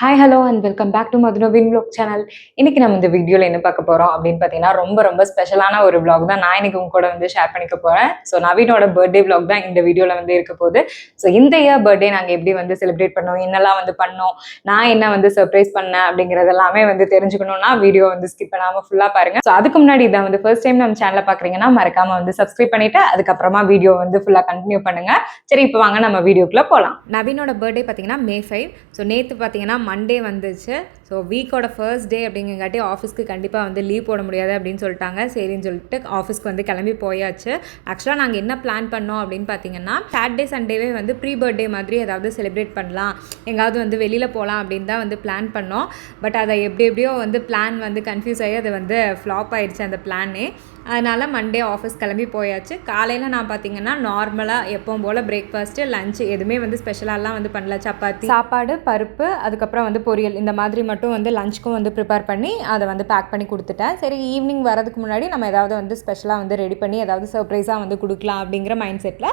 Hi hello and welcome back to மதுனோவின் vlog channel. இன்னைக்கு நம்ம இந்த வீடியோவில் என்ன பார்க்க போகிறோம் அப்படின்னு பார்த்தீங்கன்னா ரொம்ப ஸ்பெஷலான ஒரு vlog தான் நான் இன்னைக்கு உங்க கூட வந்து ஷேர் பண்ணிக்க போகிறேன். ஸோ நவீனோட பர்த்டே vlog தான் இந்த வீடியோவில் வந்து இருக்க போகுது. ஸோ இந்த இயர் பர்த்டே நாங்கள் எப்படி வந்து செலிப்ரேட் பண்ணோம், என்னெல்லாம் வந்து பண்ணோம், நான் என்ன வந்து சர்ப்ரைஸ் பண்ணேன் அப்படிங்கிறது எல்லாமே வந்து தெரிஞ்சுக்கணும்னா வீடியோ வந்து ஸ்கிப் பண்ணாமல் ஃபுல்லாக பாருங்க. ஸோ அதுக்கு முன்னாடி இதான் வந்து ஃபர்ஸ்ட் டைம் நம்ம சேனலை பார்க்குறீங்கன்னா மறக்காம வந்து சப்ஸ்கிரைப் பண்ணிட்டு அதுக்கப்புறமா வீடியோ வந்து ஃபுல்லாக கண்டினியூ பண்ணுங்க. சரி, இப்போ வாங்க நம்ம வீடியோக்குள்ள போகலாம். நவீனோட பர்த்டே பார்த்தீங்கன்னா May 5. ஸோ நேற்று பார்த்தீங்கன்னா மண்டே வந்துச்சு. ஸோ வீக்கோட ஃபர்ஸ்ட் டே அப்படிங்கிறங்காட்டி ஆஃபீஸ்க்கு கண்டிப்பாக வந்து லீவ் போட முடியாது அப்படின்னு சொல்லிட்டாங்க. சரின்னு சொல்லிட்டு ஆஃபீஸ்க்கு வந்து கிளம்பி போயாச்சு. ஆக்சுவலாக நாங்கள் என்ன பிளான் பண்ணோம் அப்படின்னு பார்த்தீங்கன்னா சாட்டர்டே சண்டேவே வந்து ப்ரீ பர்த்டே மாதிரி ஏதாவது செலிப்ரேட் பண்ணலாம், எங்காவது வந்து வெளியில் போகலாம் அப்படின்னு தான் வந்து பிளான் பண்ணோம். பட் அதை எப்படியோ வந்து பிளான் வந்து கன்ஃபியூஸ் ஆகி அது வந்து ஃப்ளாப் ஆயிடுச்சு அந்த பிளானே. அதனால் மண்டே ஆஃபீஸ் கிளம்பி போயாச்சு. காலையில் நான் பார்த்தீங்கன்னா நார்மலாக எப்பவும் போல் பிரேக்ஃபாஸ்ட்டு லஞ்சு எதுவுமே வந்து ஸ்பெஷலாலாம் வந்து பண்ணல. சப்பாத்தி, சாப்பாடு, பருப்பு, அதுக்கப்புறம் வந்து பொரியல், இந்த மாதிரி மட்டும் வந்து லஞ்சுக்கும் வந்து ப்ரிப்பேர் பண்ணி அதை வந்து பேக் பண்ணி கொடுத்துட்டேன். சரி, ஈவினிங் வரதுக்கு முன்னாடி நம்ம ஏதாவது வந்து ஸ்பெஷலாக வந்து ரெடி பண்ணி ஏதாவது சர்ப்ரைஸாக வந்து கொடுக்கலாம் அப்படிங்கிற மைண்ட் செட்டில்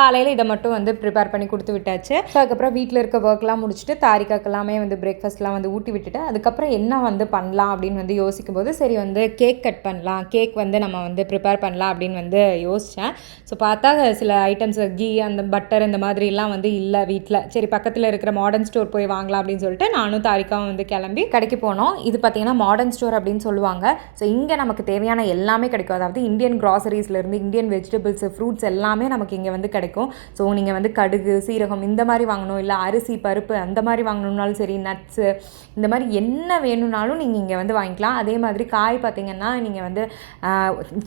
காலையில் இதை மட்டும் வந்து ப்ரிப்பேர் பண்ணி கொடுத்து விட்டாச்சு. ஸோ அதுக்கப்புறம் வீட்டில் இருக்க ஒர்க்லாம் முடிச்சுட்டு தாரிக்காக்கெல்லாமே வந்து பிரேக்ஃபாஸ்ட்லாம் வந்து ஊட்டி விட்டுட்டு அதுக்கப்புறம் என்ன வந்து பண்ணலாம் அப்படின்னு வந்து யோசிக்கும் போது சரி வந்து கேக் கட் பண்ணலாம், கேக் வந்து நம்ம வந்து ப்ரிப்பேர் பண்ணலாம் அப்படின்னு வந்து யோசித்தேன். ஸோ பார்த்தா சில ஐட்டம்ஸ் கீ, அந்த பட்டர், இந்த மாதிரிலாம் வந்து இல்லை வீட்டில். சரி, பக்கத்தில் இருக்கிற மாடர்ன் ஸ்டோர் போய் வாங்கலாம் அப்படின்னு சொல்லிட்டு நானும் தாரிக்காவும் வந்து கிளம்பி கடைக்கு போனோம். இது பார்த்தீங்கன்னா மாடர்ன் ஸ்டோர் அப்படின்னு சொல்லுவாங்க. ஸோ இங்கே நமக்கு தேவையான எல்லாமே கிடைக்கும். அதாவது இந்தியன் கிராசரிஸ்லேருந்து இந்தியன் வெஜிடபிள்ஸ், ஃப்ரூட்ஸ் எல்லாமே நமக்கு இங்கே வந்து கிடைக்கும். ஸோ நீங்கள் வந்து கடுகு, சீரகம் இந்த மாதிரி வாங்கணும், இல்லை அரிசி, பருப்பு அந்த மாதிரி வாங்கணுன்னாலும் சரி, நட்ஸு, இந்த மாதிரி என்ன வேணும்னாலும் நீங்கள் இங்கே வந்து வாங்கிக்கலாம். அதே மாதிரி காய் பார்த்தீங்கன்னா நீங்கள் வந்து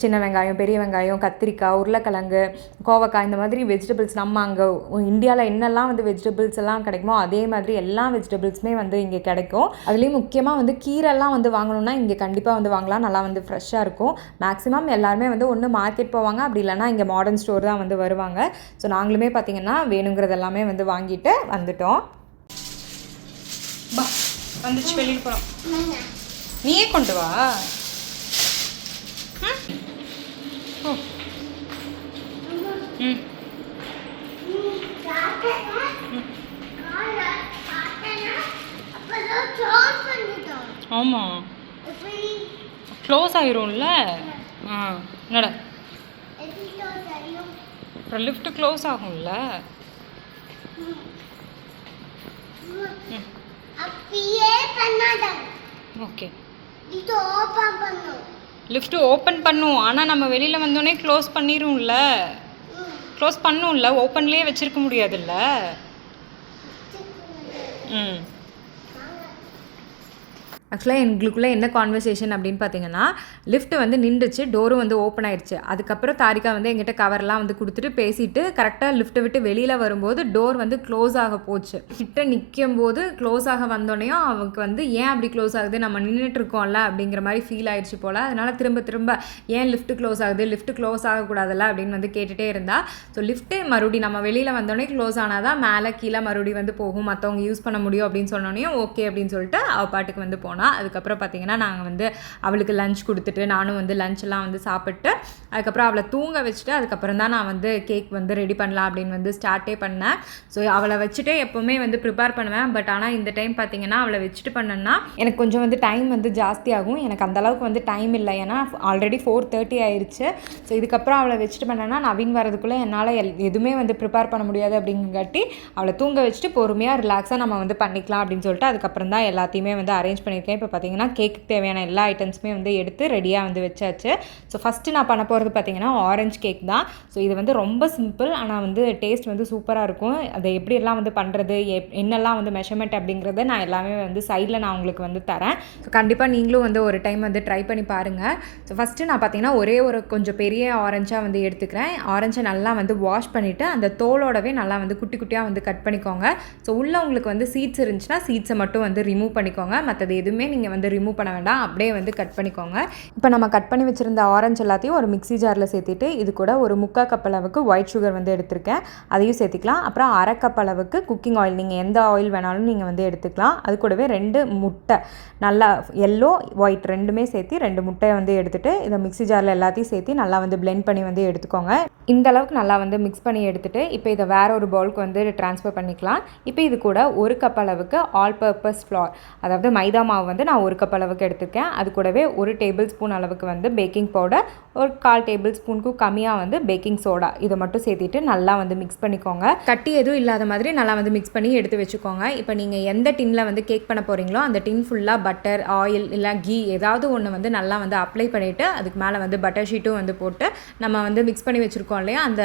சின்ன வெங்காயம், பெரிய வெங்காயம், கத்திரிக்காய், உருளைக்கிழங்கு, கோவக்காய், இந்த மாதிரி வெஜிடபிள்ஸ் நம்ம அங்கே இந்தியாவில் என்னெல்லாம் வந்து வெஜிடபிள்ஸ் எல்லாம் கிடைக்குமோ அதே மாதிரி எல்லா வெஜிடபிள்ஸுமே வந்து இங்கே கிடைக்கும். அதுலேயும் முக்கியமாக வந்து கீரைலாம் வந்து வாங்கணும்னா இங்கே கண்டிப்பாக வந்து வாங்கலாம். நல்லா வந்து ஃப்ரெஷ்ஷாக இருக்கும். மேக்ஸிமம் எல்லாருமே வந்து ஒன்று மார்க்கெட் போவாங்க, அப்படி இல்லைனா இங்கே மாடர்ன் ஸ்டோர் தான் வந்து வருவாங்க. ஸோ நாங்களுமே பார்த்திங்கன்னா வேணுங்கிறது எல்லாமே வந்து வாங்கிட்டு வந்துட்டோம். வந்துச்சு, வெளியில் போகிறோம். நீயே கொண்டு வா. ஆமாம், க்ளோஸ் ஆயிரும்ல. என்னடா அப்புறம் லிஃப்ட் க்ளோஸ் ஆகும்ல. ஓகே, லிஃப்ட் ஓப்பன் பண்ணும், ஆனால் நம்ம வெளியில் வந்தோடனே க்ளோஸ் பண்ணிடும்ல. க்ளோஸ் பண்ணும்ல, ஓப்பன்லேயே வச்சுருக்க முடியாதுல்ல. ஆக்சுவலாக எங்களுக்குள்ளே என்ன கான்வர்சேஷன் அப்படின்னு பார்த்தீங்கன்னா, லிஃப்ட் வந்து நின்றுச்சு, டோரும் வந்து ஓப்பன் ஆயிடுச்சு. அதுக்கப்புறம் தாரிகா வந்து எங்கிட்ட கவர்லாம் வந்து கொடுத்துட்டு பேசிட்டு கரெக்டாக லிஃப்ட்டை விட்டு வெளியில் வரும்போது டோர் வந்து க்ளோஸ் ஆக போச்சு. கிட்ட நிற்கும் போது க்ளோஸ் ஆக வந்தோடனையும் அவனுக்கு வந்து ஏன் அப்படி க்ளோஸ் ஆகுது, நம்ம நின்றுட்டு இருக்கோம்ல அப்படிங்கிற மாதிரி ஃபீல் ஆயிடுச்சு போல். அதனால் திரும்ப ஏன் லிஃப்ட் க்ளோஸ் ஆகுது, லிஃப்ட் க்ளோஸ் ஆகக்கூடாதுல்ல அப்படின்னு வந்து கேட்டுகிட்டே இருந்தா. ஸோ லிஃப்ட்டு மறுபடியும் நம்ம வெளியில் வந்தோடனே க்ளோஸ் ஆனால் தான் மேலே கீழே மறுபடியும் வந்து போகும், மற்றவங்க யூஸ் பண்ண முடியும் அப்படின்னு சொன்னோடனையும் ஓகே அப்படின்னு சொல்லிட்டு அவள் பாட்டுக்கு வந்து போனோம். அதுக்கப்புறம் பார்த்தீங்கன்னா நாங்கள் வந்து அவளுக்கு லஞ்ச் கொடுத்துட்டு நானும் வந்து லஞ்செல்லாம் வந்து சாப்பிட்டு அதுக்கப்புறம் அவளை தூங்க வச்சுட்டு அதுக்கப்புறம் தான் நான் வந்து கேக் வந்து ரெடி பண்ணலாம் அப்படின்னு வந்து ஸ்டார்ட்டே பண்ணேன். ஸோ அவளை வச்சுட்டு எப்போவுமே வந்து ப்ரிப்பேர் பண்ணுவேன். பட் ஆனால் இந்த டைம் பார்த்தீங்கன்னா அவளை வச்சுட்டு பண்ணேன்னா எனக்கு கொஞ்சம் வந்து டைம் வந்து ஜாஸ்தி ஆகும். எனக்கு அந்தளவுக்கு வந்து டைம் இல்லை, ஏன்னா ஆல்ரெடி 4:30 ஆயிடுச்சு. ஸோ இதுக்கப்புறம் அவளை வச்சுட்டு பண்ணேன்னா நவீன் வரதுக்குள்ளே என்னால் எதுவுமே வந்து ப்ரிப்பேர் பண்ண முடியாது அப்படிங்காட்டி அவளை தூங்க வச்சுட்டு பொறுமையாக ரிலாக்ஸாக நம்ம வந்து பண்ணிக்கலாம் அப்படின்னு சொல்லிட்டு அதுக்கப்புறம் தான் எல்லாத்தையுமே வந்து அரேஞ்ச் பண்ணியிருக்கேன். இப்போ பார்த்தீங்கன்னா கேக்கு தேவையான எல்லா ஐட்டம்ஸுமே வந்து எடுத்து ரெடியாக வந்து வச்சாச்சு. ஸோ ஃபஸ்ட்டு நான் பண்ண போகிறது பார்த்தீங்கன்னா ஆரஞ்சு கேக் தான். ஸோ இது வந்து ரொம்ப சிம்பிள், ஆனால் வந்து டேஸ்ட் வந்து சூப்பராக இருக்கும். அதை எப்படியெல்லாம் வந்து பண்ணுறது, என்னெல்லாம் வந்து மெஷர்மெண்ட் அப்படிங்கிறத நான் எல்லாமே வந்து சைடில் நான் உங்களுக்கு வந்து தரேன். ஸோ கண்டிப்பாக நீங்களும் வந்து ஒரு டைம் வந்து ட்ரை பண்ணி பாருங்கள். ஸோ ஃபஸ்ட்டு நான் பார்த்தீங்கன்னா ஒரே ஒரு கொஞ்சம் பெரிய ஆரஞ்சாக வந்து எடுத்துக்கிறேன். ஆரஞ்சை நல்லா வந்து வாஷ் பண்ணிவிட்டு அந்த தோலோடவே நல்லா வந்து குட்டி குட்டியாக வந்து கட் பண்ணிக்கோங்க. ஸோ உள்ளே உங்களுக்கு வந்து சீட்ஸ் இருந்துச்சுன்னா சீட்ஸை மட்டும் வந்து ரிமூவ் பண்ணிக்கோங்க. மற்றது எதுவுமே நீங்கள் வந்து ரிமூவ் பண்ண வேண்டாம், அப்படியே வந்து கட் பண்ணிக்கோங்க. இப்போ நம்ம கட் பண்ணி வச்சுருந்த ஆரஞ்சு எல்லாத்தையும் ஒரு மிக்ஸி ஜாரில் சேர்த்துட்டு இது கூட ஒரு 3/4 கப் அளவுக்கு ஒயிட் சுகர் வந்து எடுத்திருக்கேன், அதையும் சேர்த்துக்கலாம். அப்புறம் 1/2 கப் அளவுக்கு குக்கிங் ஆயில், நீங்கள் எந்த ஆயில் வேணாலும் நீங்கள் வந்து எடுத்துக்கலாம். அது கூடவே 2 முட்டை, நல்லா எல்லோ ஒயிட் ரெண்டுமே சேர்த்து 2 முட்டையை வந்து எடுத்துகிட்டு இதை மிக்ஸி ஜாரில் எல்லாத்தையும் சேர்த்து நல்லா வந்து பிளெண்ட் பண்ணி வந்து எடுத்துக்கோங்க. இந்த அளவுக்கு நல்லா வந்து மிக்ஸ் பண்ணி எடுத்துகிட்டு இப்போ இதை வேற ஒரு பவுலுக்கு வந்து ட்ரான்ஸ்ஃபர் பண்ணிக்கலாம். இப்போ இது கூட 1 கப் அளவுக்கு ஆல் பர்பஸ் ஃப்ளார், அதாவது மைதா மாவு வந்து நான் 1 கப் அளவுக்கு எடுத்துருக்கேன். அது கூடவே 1 டேபிள் ஸ்பூன் அளவுக்கு வந்து பேக்கிங் பவுடர், ஒரு 1/4 டேபிள் ஸ்பூனுக்கும் கம்மியாக வந்து பேக்கிங் சோடா, இதை மட்டும் சேர்த்திட்டு நல்லா வந்து மிக்ஸ் பண்ணிக்கோங்க. கட்டி எதுவும் இல்லாத மாதிரி நல்லா வந்து மிக்ஸ் பண்ணி எடுத்து வச்சுக்கோங்க. இப்போ நீங்கள் எந்த டின்னில் வந்து கேக் பண்ண போகிறீங்களோ அந்த டின் ஃபுல்லாக பட்டர், ஆயில் இல்லை கீ ஏதாவது ஒன்று வந்து நல்லா வந்து அப்ளை பண்ணிவிட்டு அதுக்கு மேலே வந்து பட்டர் ஷீட்டும் வந்து போட்டு நம்ம வந்து மிக்ஸ் பண்ணி வச்சுருக்கோம் இல்லையா, அந்த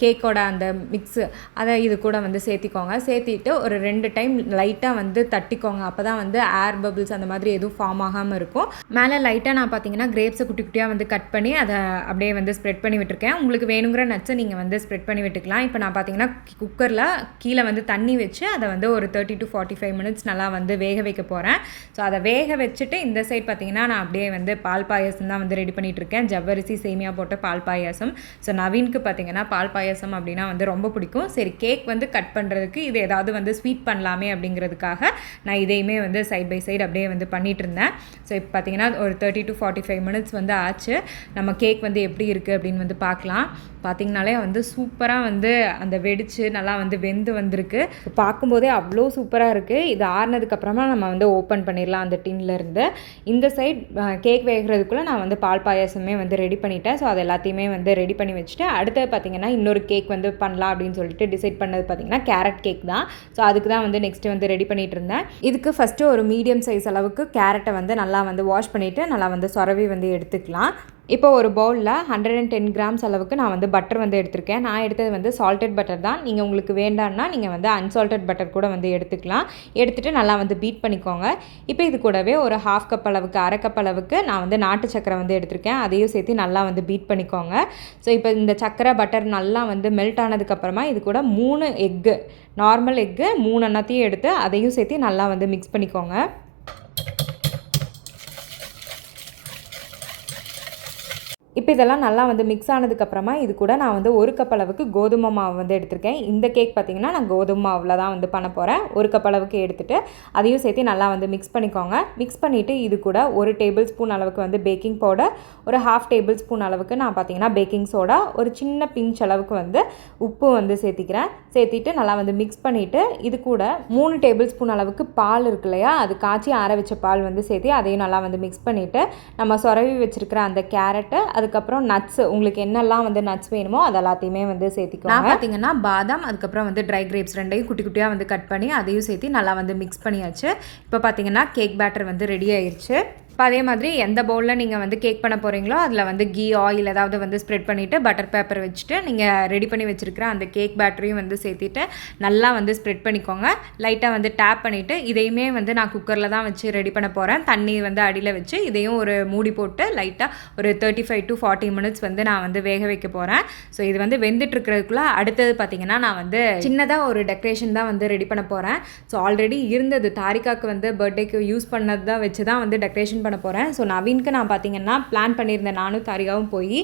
கேக்கோட அந்த மிக்ஸு அதை இது கூட வந்து சேர்த்திக்கோங்க. சேர்த்திட்டு ஒரு 2 டைம் லைட்டாக வந்து தட்டிக்கோங்க. அப்போ தான் வந்து ஏர் பபிள்ஸ் அந்த மாதிரி எதுவும் ஃபார்ம் ஆகாமல் இருக்கும். மேலே லைட்டாக நான் பார்த்தீங்கன்னா கிரேப்ஸை குட்டி குட்டியாக வந்து கட் பண்ணி அதை அப்படியே வந்து ஸ்ப்ரெட் பண்ணி விட்டுருக்கேன். உங்களுக்கு வேணுங்கிற நட்ஸை நீங்கள் வந்து ஸ்ப்ரெட் பண்ணி விட்டுக்கலாம். இப்போ நான் பார்த்தீங்கன்னா குக்கரில் கீழே வந்து தண்ணி வச்சு அதை வந்து ஒரு 30 to 45 மினிட்ஸ் நல்லா வந்து வேக வைக்க போகிறேன். ஸோ அதை வேக வச்சுட்டு இந்த சைட் பார்த்தீங்கன்னா நான் அப்படியே வந்து பால் பாயாசம் தான் வந்து ரெடி பண்ணிகிட்ருக்கேன். ஜவ்வரிசி சேமியா போட்ட பால் பாயாசம். ஸோ நவீனுக்கு பார்த்தீங்கன்னா பால் பாயாசம் அப்படின்னா வந்து ரொம்ப பிடிக்கும். சரி, கேக் வந்து கட் பண்ணுறதுக்கு இது ஏதாவது வந்து ஸ்வீட் பண்ணலாமே அப்படிங்கிறதுக்காக நான் இதையுமே வந்து சைட் பை சைடு அப்படியே வந்து பண்ணிகிட்டு இருந்தேன். ஸோ இப்போ பார்த்தீங்கன்னா ஒரு 30 to 45 மினிட்ஸ் வந்து ஆச்சு. நம்ம கேக் வந்து எப்படி இருக்குது அப்படின்னு வந்து பார்க்கலாம். பார்த்திங்கனாலே வந்து சூப்பராக வந்து அந்த வெடித்து நல்லா வந்து வெந்து வந்திருக்கு. பார்க்கும்போதே அவ்வளோ சூப்பராக இருக்குது. இது ஆறுனதுக்கப்புறமா நம்ம வந்து ஓப்பன் பண்ணிடலாம் அந்த டின்லேருந்து. இந்த சைட் கேக் வேகிறதுக்குள்ளே நான் வந்து பால் பாயாசமே வந்து ரெடி பண்ணிட்டேன். ஸோ அது எல்லாத்தையுமே வந்து ரெடி பண்ணி வச்சுட்டு அடுத்தது பார்த்திங்கன்னா இன்னொரு கேக் வந்து பண்ணலாம் அப்படின்னு சொல்லிட்டு டிசைட் பண்ணது பார்த்திங்கன்னா கேரட் கேக் தான். ஸோ அதுக்கு தான் வந்து நெக்ஸ்ட்டு வந்து ரெடி பண்ணிகிட்டு இருந்தேன். இதுக்கு ஃபஸ்ட்டு ஒரு மீடியம் சைஸ் அளவுக்கு கேரட்டை வந்து நல்லா வந்து வாஷ் பண்ணிவிட்டு நல்லா வந்து சொரவி வந்து எடுத்துக்கலாம். இப்போ ஒரு பவுலில் 110 கிராம்ஸ் அளவுக்கு நான் வந்து பட்டர் வந்து எடுத்திருக்கேன். நான் எடுத்தது வந்து சால்டட் பட்டர் தான். நீங்கள் உங்களுக்கு வேண்டாம்னா நீங்கள் வந்து அன்சால்டட் பட்டர் கூட வந்து எடுத்துக்கலாம். எடுத்துகிட்டு நல்லா வந்து பீட் பண்ணிக்கோங்க. இப்போ இது கூடவே ஒரு 1/2 கப் அளவுக்கு, 1/2 கப் அளவுக்கு நான் வந்து நாட்டு சக்கரை வந்து எடுத்திருக்கேன். அதையும் சேர்த்து நல்லா வந்து பீட் பண்ணிக்கோங்க. ஸோ இப்போ இந்த சக்கரை பட்டர் நல்லா வந்து மெல்ட் ஆனதுக்கப்புறமா இது கூட 3 எக்கு, நார்மல் எக்கு 3 எண்ணத்தையும் எடுத்து அதையும் சேர்த்து நல்லா வந்து மிக்ஸ் பண்ணிக்கோங்க. இப்போ இதெல்லாம் நல்லா வந்து மிக்ஸ் ஆனதுக்கப்புறமா இது கூட நான் வந்து 1 கப் அளவுக்கு கோதுமை மாவு வந்து எடுத்திருக்கேன். இந்த கேக் பார்த்திங்கன்னா நான் கோதுமை மாவில் தான் வந்து பண்ண போகிறேன். 1 கப் அளவுக்கு எடுத்துகிட்டு அதையும் சேர்த்து நல்லா வந்து மிக்ஸ் பண்ணிக்கோங்க. மிக்ஸ் பண்ணிவிட்டு இது கூட 1 டேபிள் ஸ்பூன் அளவுக்கு வந்து பேக்கிங் பவுடர், ஒரு 1/2 டேபிள் ஸ்பூன் அளவுக்கு நான் பார்த்திங்கன்னா பேக்கிங் சோடா, ஒரு சின்ன பிஞ்ச் அளவுக்கு வந்து உப்பு வந்து சேர்த்திக்கிறேன். சேர்த்திட்டு நல்லா வந்து மிக்ஸ் பண்ணிவிட்டு இது கூட 3 டேபிள் ஸ்பூன் அளவுக்கு பால் இருக்கு இல்லையா, அது காய்ச்சி ஆற வச்ச பால் வந்து சேர்த்து அதையும் நல்லா வந்து மிக்ஸ் பண்ணிவிட்டு நம்ம சொரவி வச்சுருக்கிற அந்த கேரட்டு, அதுக்கப்புறம் நட்ஸ், உங்களுக்கு என்னெல்லாம் வந்து நட்ஸ் வேணுமோ அது எல்லாத்தையுமே வந்து சேர்த்திக்கோங்க. பார்த்தீங்கன்னா பாதாம், அதுக்கப்புறம் வந்து ட்ரை கிரேப்ஸ் ரெண்டையும் குட்டி குட்டியாக வந்து கட் பண்ணி அதையும் சேர்த்து நல்லா வந்து மிக்ஸ் பண்ணியாச்சு. இப்போ பார்த்தீங்கன்னா கேக் பேட்டர் வந்து ரெடி ஆயிடுச்சு. இப்போ அதே மாதிரி எந்த பவுலில் நீங்கள் வந்து கேக் பண்ண போகிறீங்களோ அதில் வந்து கீ ஆயில் ஏதாவது வந்து ஸ்ப்ரெட் பண்ணிவிட்டு பட்டர் பேப்பர் வச்சுட்டு நீங்கள் ரெடி பண்ணி வச்சுருக்கிற அந்த கேக் பேட்டரையும் வந்து சேர்த்திட்டு நல்லா வந்து ஸ்ப்ரெட் பண்ணிக்கோங்க. லைட்டாக வந்து டேப் பண்ணிவிட்டு இதையுமே வந்து நான் குக்கரில் தான் வச்சு ரெடி பண்ண போகிறேன். தண்ணி வந்து அடியில் வச்சு இதையும் ஒரு மூடி போட்டு லைட்டாக ஒரு 35 to 40 மினிட்ஸ் வந்து நான் வந்து வேக வைக்க போகிறேன். ஸோ இது வந்து வெந்துட்டுருக்கிறதுக்குள்ளே அடுத்தது பார்த்திங்கன்னா நான் வந்து சின்னதாக ஒரு டெக்கரேஷன் தான் வந்து ரெடி பண்ண போகிறேன். ஸோ ஆல்ரெடி இருந்தது தாரிகாவுக்கு வந்து பர்த்டேக்கு யூஸ் பண்ணது தான் வச்சு தான் வந்து டெக்கரேஷன் பண்ண போகிறேன். ஸோ நவீனுக்கு நான் பார்த்திங்கன்னா பிளான் பண்ணியிருந்தேன், நானும் தாரிகாவும் போய்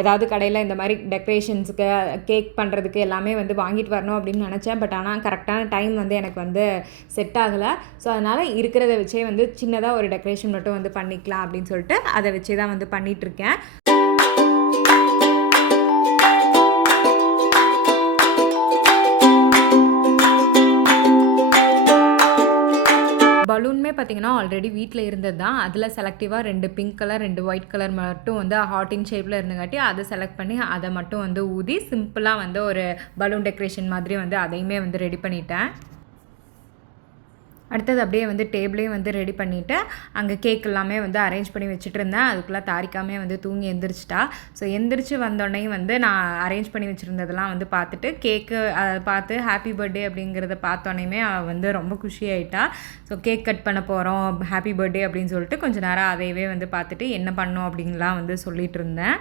ஏதாவது கடையில் இந்த மாதிரி டெக்கரேஷன்ஸுக்கு கேக் பண்ணுறதுக்கு எல்லாமே வந்து வாங்கிட்டு வரணும் அப்படின்னு நினச்சேன். பட் ஆனால் கரெக்டான டைம் வந்து எனக்கு வந்து செட் ஆகலை. ஸோ அதனால் இருக்கிறத வச்சே வந்து சின்னதாக ஒரு டெக்கரேஷன் மட்டும் வந்து பண்ணிக்கலாம் அப்படின்னு சொல்லிட்டு அதை வச்சே தான் வந்து பண்ணிகிட்ருக்கேன். பலூனுமே பார்த்திங்கன்னா ஆல்ரெடி வீட்டில் இருந்தது தான். அதில் செலக்டிவாக 2 பிங்க் கலர் 2 ஒயிட் கலர் மட்டும் வந்து ஹார்ட்டின் ஷேப்பில் இருந்தங்காட்டி அதை செலக்ட் பண்ணி அதை மட்டும் வந்து ஊதி சிம்பிளாக வந்து ஒரு பலூன் டெக்கரேஷன் மாதிரி வந்து அதையுமே வந்து ரெடி பண்ணிட்டேன். அடுத்தது அப்படியே வந்து டேபிளையும் வந்து ரெடி பண்ணிவிட்டு அங்கே கேக் எல்லாமே வந்து அரேஞ்ச் பண்ணி வச்சுட்டு இருந்தேன். அதுக்குள்ளே தாரிக்காமே வந்து தூங்கி எந்திரிச்சிட்டா. ஸோ எந்திரிச்சு வந்தோடனே வந்து நான் அரேஞ்ச் பண்ணி வச்சுருந்ததெல்லாம் வந்து பார்த்துட்டு கேக்கு பார்த்து ஹாப்பி பர்த்டே அப்படிங்கிறத பார்த்தோன்னே அவள் வந்து ரொம்ப குஷியாயிட்டா. ஸோ கேக் கட் பண்ண போகிறோம், ஹாப்பி பர்த்டே அப்படின்னு சொல்லிட்டு கொஞ்சம் நேரம் அதையவே வந்து பார்த்துட்டு என்ன பண்ணோம் அப்படின்லாம் வந்து சொல்லிகிட்டு இருந்தேன்.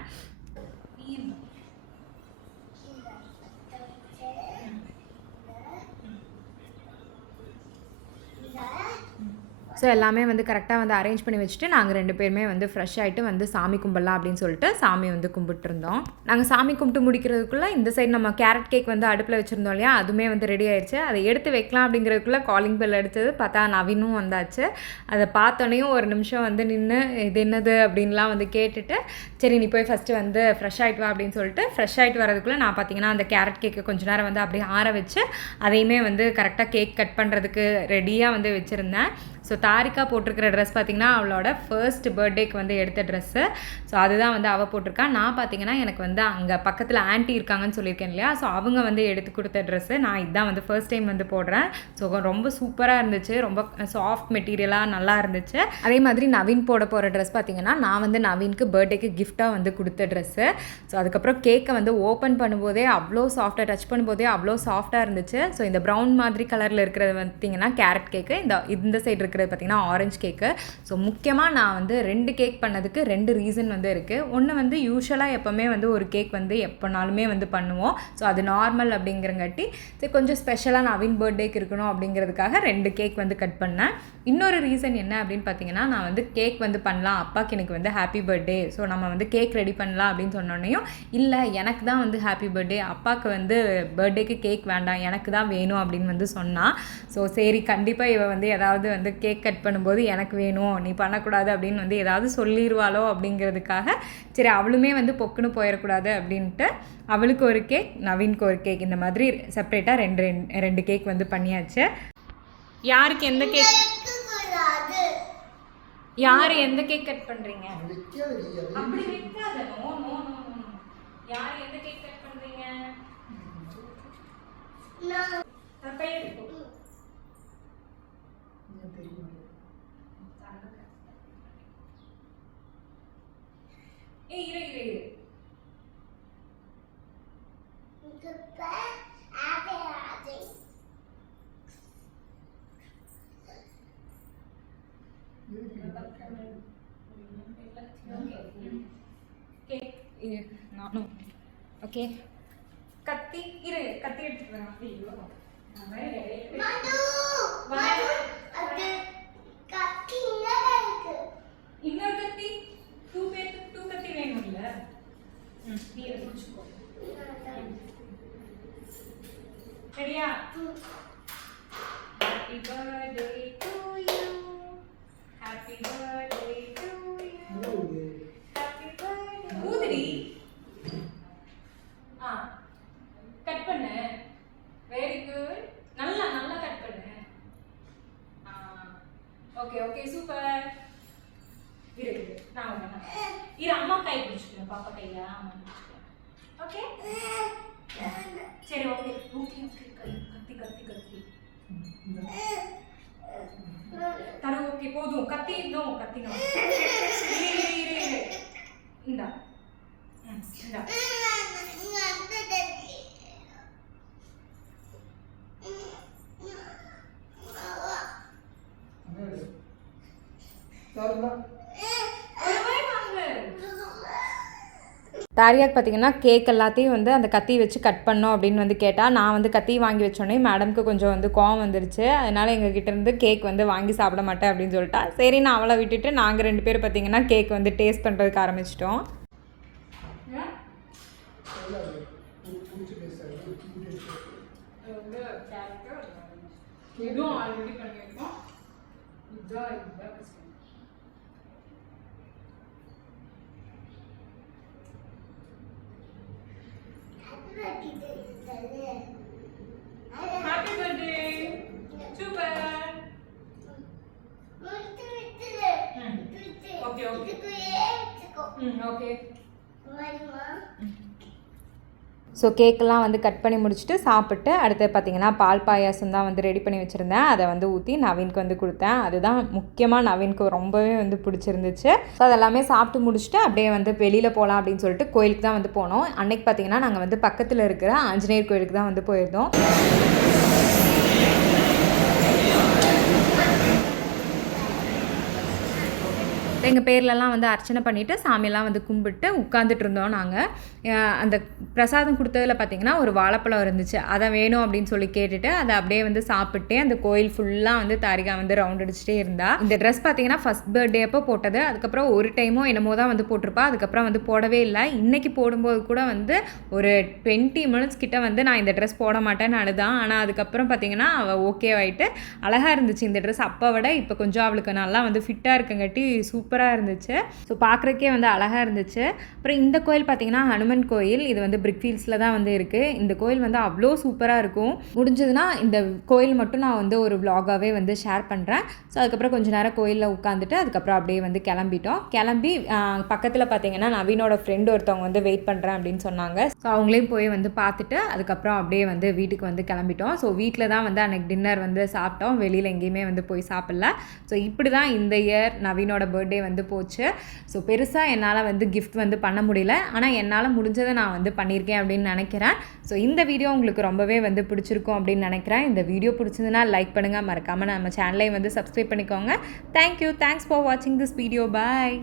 ஸோ எல்லாமே வந்து கரெக்டாக வந்து அரேஞ்ச் பண்ணி வச்சுட்டு நாங்கள் 2 பேருமே வந்து ஃப்ரெஷ் ஆகிட்டு வந்து சாமி கும்பிடலாம் அப்படின்னு சொல்லிட்டு சாமி வந்து கும்பிட்டுருந்தோம். நாங்கள் சாமி கும்பிட்டு முடிக்கிறதுக்குள்ளே இந்த சைடு நம்ம கேரட் கேக் வந்து அடுப்பில் வச்சுருந்தோம் இல்லையா, அதுவுமே வந்து ரெடி ஆயிடுச்சு. அதை எடுத்து வைக்கலாம் அப்படிங்கிறதுக்குள்ளே காலிங் பெல் அடித்தது. பார்த்தா நவீனும் வந்தாச்சு. அதை பார்த்தோன்னையும் ஒரு நிமிஷம் வந்து நின்று இது என்னது அப்படின்லாம் வந்து கேட்டுட்டு, சரி நீ போய் ஃபஸ்ட்டு வந்து ஃப்ரெஷ் ஆகிட்டு வா அப்படின்னு சொல்லிட்டு ஃப்ரெஷ் ஆகிட்டு வரதுக்குள்ளே நான் பார்த்தீங்கன்னா அந்த கேரட் கேக்கை கொஞ்சம் நேரம் வந்து அப்படியே ஆற வச்சு அதையுமே வந்து கரெக்டாக கேக் கட் பண்ணுறதுக்கு ரெடியாக வந்து வச்சுருந்தேன். ஸோ தாரிகா போட்டிருக்கிற ட்ரெஸ் பார்த்திங்கன்னா அவளோட ஃபர்ஸ்ட் பர்த்டேக்கு வந்து எடுத்த ட்ரெஸ்ஸு. ஸோ அதுதான் வந்து அவள் போட்டிருக்கா. நான் பார்த்திங்கன்னா எனக்கு வந்து அங்கே பக்கத்தில் ஆன்ட்டி இருக்காங்கன்னு சொல்லியிருக்கேன் இல்லையா, ஸோ அவங்க வந்து எடுத்து கொடுத்த ட்ரெஸ்ஸு. நான் இதுதான் வந்து ஃபர்ஸ்ட் டைம் வந்து போடுறேன். ஸோ ரொம்ப சூப்பராக இருந்துச்சு, ரொம்ப சாஃப்ட் மெட்டீரியலாக நல்லா இருந்துச்சு. அதே மாதிரி நவீன் போட போகிற ட்ரெஸ் பார்த்திங்கன்னா நான் வந்து நவீனுக்கு பர்த்டேக்கு கிஃப்டாக வந்து கொடுத்த ட்ரெஸ்ஸு. ஸோ அதுக்கப்புறம் கேக்கை வந்து ஓப்பன் பண்ணும்போதே அவ்வளோ சாஃப்டாக, டச் பண்ணும்போதே அவ்வளோ சாஃப்டாக இருந்துச்சு. ஸோ இந்த ப்ரௌன் மாதிரி கலரில் இருக்கிறது பார்த்திங்கன்னா கேரட் கேக்கு, இந்த சைடு இருக்கிறது பார்த்திங்கன்னா ஆரஞ்சு கேக்கு. ஸோ முக்கியமாக நான் வந்து 2 கேக் பண்ணதுக்கு 2 ரீசன் வந்து இருக்குது. ஒன்று வந்து யூஸ்வலாக எப்போவுமே வந்து ஒரு கேக் வந்து எப்போனாலுமே வந்து பண்ணுவோம். ஸோ அது நார்மல் அப்படிங்கிறங்காட்டி சரி கொஞ்சம் ஸ்பெஷலாக நவீன் பர்த்டேக்கு இருக்கணும் அப்படிங்கிறதுக்காக 2 கேக் வந்து கட் பண்ணேன். இன்னொரு ரீசன் என்ன அப்படின்னு பார்த்தீங்கன்னா, நான் வந்து கேக் வந்து பண்ணலாம், அப்பாவுக்கு எனக்கு வந்து ஹாப்பி பர்த்டே, ஸோ நம்ம வந்து கேக் ரெடி பண்ணலாம் அப்படின்னு சொன்னோன்னையும், இல்லை எனக்கு தான் வந்து ஹாப்பி பர்த்டே, அப்பாவுக்கு வந்து பர்த்டேக்கு கேக் வேண்டாம், எனக்கு தான் வேணும் அப்படின்னு வந்து சொன்னான். ஸோ சரி கண்டிப்பாக இவள் வந்து ஏதாவது வந்து கேக் கட் பண்ணும்போது எனக்கு வேணும், நீ பண்ணக்கூடாது அப்படின்னு வந்து ஏதாவது சொல்லிடுவாளோ அப்படிங்கிறதுக்காக சரி அவளுமே வந்து பொக்குன்னு போயிடக்கூடாது அப்படின்ட்டு அவளுக்கு ஒரு கேக், நவீனுக்கு ஒரு கேக், இந்த மாதிரி செப்பரேட்டாக 2 கேக் வந்து பண்ணியாச்சு. யாருக்கு எந்த கேக், யார் எந்த கேக் கட் பண்றீங்க? அப்படி வைக்காத. No no no no. யார் எந்த கேக் கட் பண்றீங்க? நான் தப்பை எடுப்போ. ஏய் இரு இங்கப்பா ஆதே ஓகே கத்தி இரு, கத்தி எடுத்துட்டு வரேன். இன்னொரு கத்தி 2 கத்தி வேணும்ல, நீ அதை பிடிச்சிக்கோ. சரியா? Happy birthday to you. Happy birthday to you. Happy birthday. ஊதுடி. கட் பண்ணு. Very good. நல்லா கட் பண்ணு. Okay super. இரு நான் வரேன். இரு அம்மா கை பிடிச்சுக்கிறேன், பாப்பா கையா அம்மா பிடிச்சுக்கிறேன். ஓகே சரி ஓகே கத்தி தர. ஓகே போதும், கத்தி நோ. இரு இந்தா இந்தா. தாரியாக்கு பார்த்தீங்கன்னா கேக் எல்லாத்தையும் வந்து அந்த கத்தி வச்சு கட் பண்ணோம் அப்படின்னு வந்து கேட்டால், நான் வந்து கத்தி வாங்கி வச்சோன்னே மேடம்க்கு கொஞ்சம் வந்து கோவம் வந்துருச்சு. அதனால் எங்ககிட்ட இருந்து கேக் வந்து வாங்கி சாப்பிட மாட்டேன் அப்படின்னு சொல்லிட்டா. சரி நான் அவளை விட்டுட்டு நாங்கள் 2 பேர் பார்த்தீங்கன்னா கேக் வந்து டேஸ்ட் பண்ணுறதுக்கு ஆரம்பிச்சிட்டோம். Happy birthday. Super. Okay. So கேக்கெல்லாம் வந்து கட் பண்ணி முடிச்சுட்டு சாப்பிட்டு அடுத்து பார்த்திங்கன்னா பால் பாயாசம் தான் வந்து ரெடி பண்ணி வச்சுருந்தேன். அதை வந்து ஊற்றி நவீனுக்கு வந்து கொடுத்தேன். அதுதான் முக்கியமாக நவீனுக்கு ரொம்பவே வந்து பிடிச்சிருந்துச்சு. ஸோ அதெல்லாமே சாப்பிட்டு முடிச்சுட்டு அப்படியே வந்து வெளியில் போகலாம் அப்படின்னு சொல்லிட்டு கோயிலுக்கு தான் வந்து போனோம். அன்றைக்கி பார்த்திங்கன்னா நாங்கள் வந்து பக்கத்தில் இருக்கிற ஆஞ்சநேயர் கோயிலுக்கு தான் வந்து போயிருந்தோம். எங்கள் பேர்லலாம் வந்து அர்ச்சனை பண்ணிவிட்டு சாமியெல்லாம் வந்து கும்பிட்டு உட்காந்துட்டு இருந்தோம் நாங்கள். அந்த பிரசாதம் கொடுத்ததில் பார்த்திங்கன்னா ஒரு வாழைப்பழம் இருந்துச்சு. அதை வேணும் அப்படின்னு சொல்லி கேட்டுட்டு அதை அப்படியே வந்து சாப்பிட்டு அந்த கோயில் ஃபுல்லாக வந்து தாரிகா வந்து ரவுண்ட் அடிச்சுட்டே இருந்தா. இந்த ட்ரெஸ் பார்த்திங்கன்னா ஃபஸ்ட் பர்த்டே அப்போ போட்டது. அதுக்கப்புறம் ஒரு டைமோ என்னமோ தான் வந்து போட்டிருப்பா. அதுக்கப்புறம் வந்து போடவே இல்லை. இன்றைக்கி போடும்போது கூட வந்து ஒரு 20 மினிட்ஸ் கிட்ட வந்து நான் இந்த ட்ரெஸ் போட மாட்டேன்னு அழுதான். ஆனால் அதுக்கப்புறம் பார்த்திங்கன்னா அவள் ஓகே ஆகிட்டு அழகாக இருந்துச்சு இந்த ட்ரெஸ். அப்போ விட இப்போ கொஞ்சம் அவளுக்கு நல்லா வந்து ஃபிட்டாக இருக்கங்காட்டி சூப்பராக இருந்துச்சு. ஸோ பார்க்குறக்கே வந்து அழகாக இருந்துச்சு. அப்புறம் இந்த கோயில் பார்த்திங்கன்னா ஹனுமன் கோயில். இது வந்து பிரிக்ஃபீல்ட்ஸில் தான் வந்து இருக்குது. இந்த கோயில் வந்து அவ்வளோ சூப்பராக இருக்கும். முடிஞ்சதுன்னா இந்த கோயில் மட்டும் நான் வந்து ஒரு விலாகாகவே வந்து ஷேர் பண்ணுறேன். ஸோ அதுக்கப்புறம் கொஞ்சம் நேரம் கோயிலில் உட்காந்துட்டு அதுக்கப்புறம் அப்படியே வந்து கிளம்பிட்டோம். கிளம்பி பக்கத்தில் பார்த்திங்கன்னா நவீனோட ஃப்ரெண்டு ஒருத்தவங்க வந்து வெயிட் பண்ணுறேன் அப்படின்னு சொன்னாங்க. ஸோ அவங்களையும் போய் வந்து பார்த்துட்டு அதுக்கப்புறம் அப்படியே வந்து வீட்டுக்கு வந்து கிளம்பிட்டோம். ஸோ வீட்டில் தான் வந்து அன்றைக்கி டின்னர் வந்து சாப்பிட்டோம். வெளியில் எங்கேயுமே வந்து போய் சாப்பிடல. ஸோ இப்படி தான் இந்த இயர் நவீனோட பர்த்டே வந்து போச்சு. ஸோ பெருசாக என்னால் வந்து கிஃப்ட் வந்து பண்ண முடியல. ஆனால் என்னால் முடிஞ்சதை நான் வந்து பண்ணியிருக்கேன் அப்படின்னு நினைக்கிறேன். ஸோ இந்த வீடியோ உங்களுக்கு ரொம்பவே வந்து பிடிச்சிருக்கும் அப்படின்னு நினைக்கிறேன். இந்த வீடியோ பிடிச்சதுன்னா லைக் பண்ணுங்கள். மறக்காமல் நம்ம சேனலை வந்து சப்ஸ்கிரைப் பண்ணிக்கோங்க. தேங்க்யூ. தேங்க்ஸ் ஃபார் வாட்சிங் திஸ் வீடியோ. பாய்.